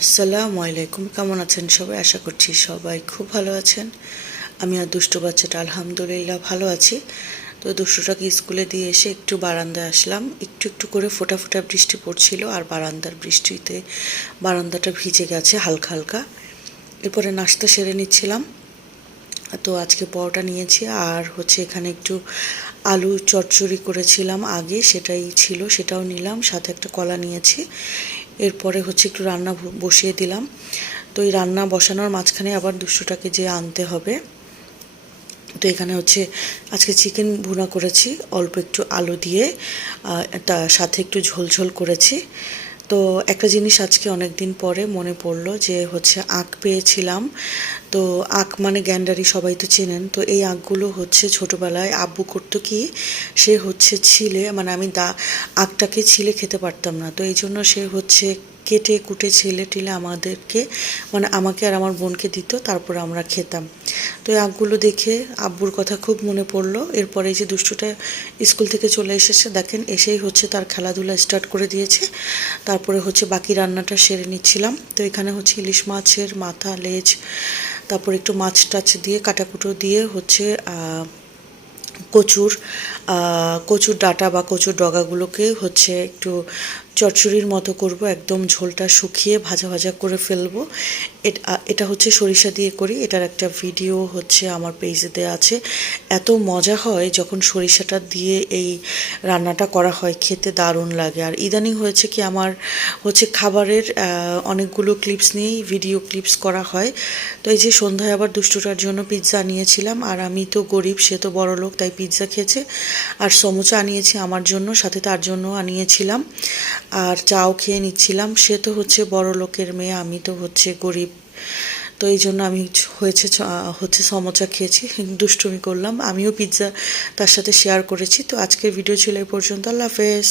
আসসালামু আলাইকুম, কেমন আছেন সবাই? আশা করছি সবাই খুব ভালো আছেন। আমি আর দুষ্টু বাচ্চাটা আলহামদুলিল্লাহ ভালো আছি। তো দুষ্টুটাকে স্কুলে দিয়ে এসে একটু বারান্দায় আসলাম। একটু একটু করে ফোঁটা ফোঁটা বৃষ্টি পড়ছিল, আর বারান্দার বৃষ্টিতে বারান্দাটা ভিজে গেছে হালকা হালকা। এরপরে নাস্তা সেরে নিচ্ছিলাম। তো আজকে পরোটা নিয়েছি, আর এখানে একটু আলু চচ্চড়ি করেছিলাম আগে, সেটাই ছিল, সেটাও নিলাম, সাথে একটা কলা নিয়েছি। এরপরে একটু রান্না বসিয়ে দিলাম। তো এই রান্না বসানোর মাঝখানে আবার দুষ্টুটাকে যে আনতে হবে। তো এখানে আজকে চিকেন ভুনা করেছি অল্প একটু আলু দিয়ে, তার সাথে একটু ঝোল ঝোল করেছি। তো একটা জিনিস আজকে অনেক দিন পরে মনে পড়লো যে আখ পেয়েছিলাম। তো আখ মানে গ্যান্ডারি, সবাই তো চেনেন। তো এই আখগুলো ছোটোবেলায় আব্বু করতো কি, সে ছিলে, মানে আমি আখটাকে ছিলে খেতে পারতাম না, তো এই জন্য সে কেটে কুটে ছিলে টিলে আমাদেরকে, মানে আমাকে আর আমার বোনকে দিত, তারপর আমরা খেতাম। তো এই আখগুলো দেখে আব্বুর কথা খুব মনে পড়লো। এরপরে এই যে দুষ্টুটা স্কুল থেকে চলে এসেছে, দেখেন এসেই তার খেলাধুলা স্টার্ট করে দিয়েছে। তারপরে বাকি রান্নাটা সেরে নিচ্ছিলাম। তো এখানে ইলিশ মাছের মাথা, লেজ, তারপর একটু মাছ টাছ দিয়ে কাটাকুটো দিয়ে কচুর কচুর ডাঁটা বা কচুর ডগাগুলোকে একটু চচ্চড়ির মতো করব, একদম ঝোলটা শুকিয়ে ভাজা ভাজা করে ফেলবো। এটা সরিষা দিয়ে করি, এটার একটা ভিডিও আমার পেজে দেওয়া আছে। এত মজা হয় যখন সরিষাটা দিয়ে এই রান্নাটা করা হয়, খেতে দারুণ লাগে। আর ইদানিং কি আমার খাবারের অনেকগুলো ক্লিপস নিয়েই ভিডিও ক্লিপস করা হয়। তো এই যে সন্ধ্যায় আবার দুষ্টুটার জন্য পিৎজা আনিয়েছিলাম, আর আমি তো গরিব, সে তো বড়লোক, তাই পিৎজা খেয়েছে। আর সমোসা আনিয়েছি আমার জন্য, সাথে তার জন্য আনিয়েছিলাম, আর চাও খেয়ে নিচ্ছিলাম। সে তো বড় লোকের মেয়ে, আমি তো গরিব। তো এই জন্য আমি সমোসা খেয়েছি, দুষ্টুমি করলাম, আমিও পিৎজা তার সাথে শেয়ার করেছি। তো আজকের ভিডিও ছিল এই পর্যন্ত। আল্লাহ হাফেজ।